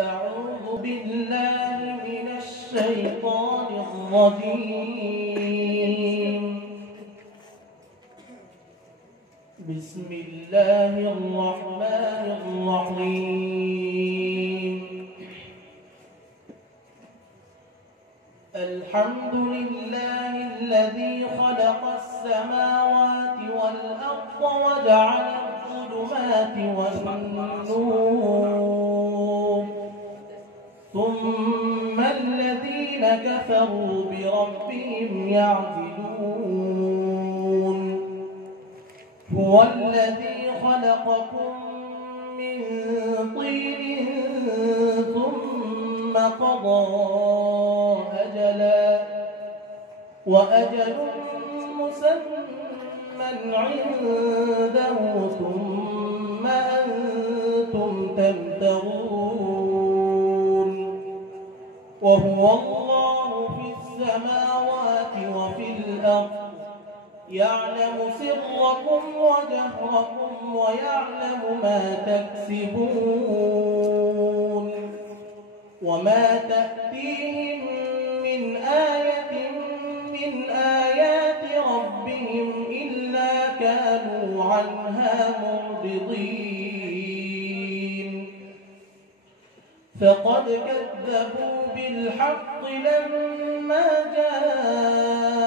أعوذ بالله من الشيطان الرجيم. بسم الله الرحمن الرحيم. الحمد لله الذي خلق السماوات والأرض وجعل الظلمات والنور، ثم الذين كفروا بربهم يعدلون. هو الذي خلقكم من طين ثم قضى أجلا، وأجل مسمى عنده، ثم أنتم تمترون. وهو الله في السماوات وفي الأرض، يعلم سركم وجهركم ويعلم ما تكسبون. وما تأتيهم من آية من آيات ربهم إلا كانوا عنها معرضين. فقد كذبوا بالحق لما جاءهم،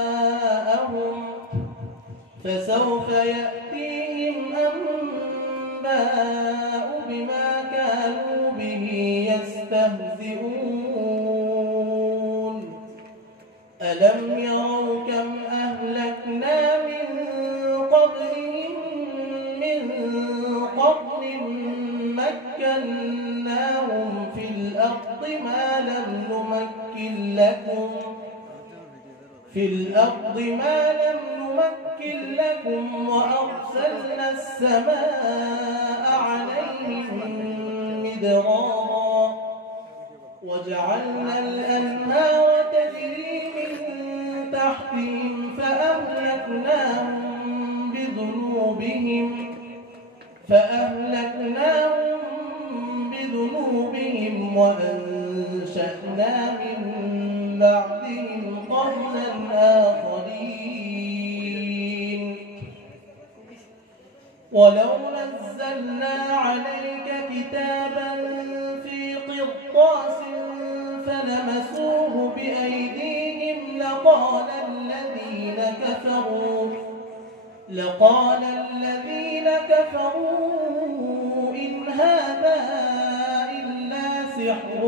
فسوف يأتيهم أنباء بما كانوا به يستهزئون. ألم يروا كم أهلكنا من قبلهم من قرن مكناهم في الأرض ما لم نمكن لكم، وأرسلنا السماء عليهم مدرارا، وجعلنا الأنهار تجري من تحتهم فأهلكناهم بذنوبهم وأنشأنا من بعدهم قرنا آخرين. ولو نزلنا عليك كتابا في قرطاس فلمسوه بأيديهم لقال الذين كفروا إن هذا إلا سحر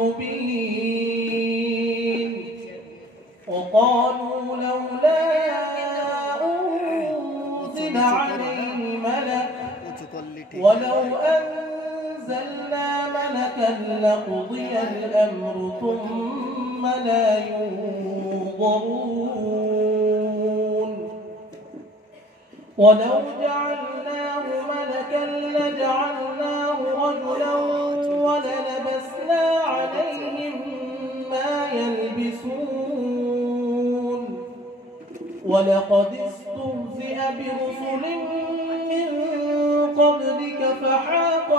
مبين. وقالوا لولا أنزل عليه ملك، ولو أنزلنا ملكا لقضي الأمر ثم لا ينظرون. ولو جعلناه ملكا لجعلناه رجلا وللبسنا عليهم ما يلبسون. ولقد استهزئ برسل من قبلك فحاق